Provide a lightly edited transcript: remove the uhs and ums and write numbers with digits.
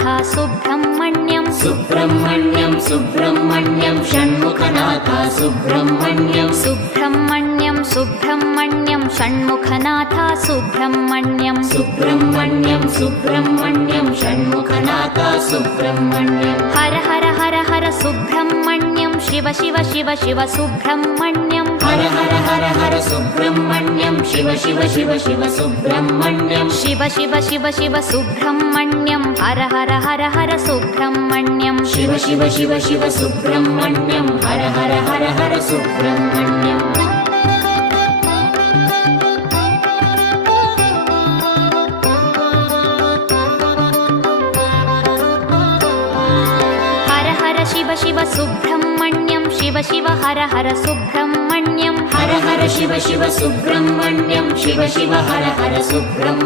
Shanmukhanath Subrahmanyam Subrahmanyam Subrahmanyam Shanmukhanath Subrahmanyam Subrahmanyam Subrahmanyam Shanmukhanath Subrahmanyam Subrahmanyam Subrahmanyam Shanmukhanath Subrahmanyam Har Har Har Har Subrahmanyam Shiva Shiva Shiva Shiva Subrahmanyam Har Har Har Har Subrahmanyam Shiva Shiva Shiva Shiva Subrahmanyam Shiva Shiva Shiva Shiva Subrahmanyam Har Har Har Har Subrahmanyam Shiva Shiva Shiva Shiva Subrahmanyam Har Har Har Har Subrahmanyam Har Har Shiva Shiva Subrahmanyam Shiva Shiva Har Har Subrahmanyam Har Har Shiva Shiva Subrahmanyam Shiva Shiva Har Har Subrahmanyam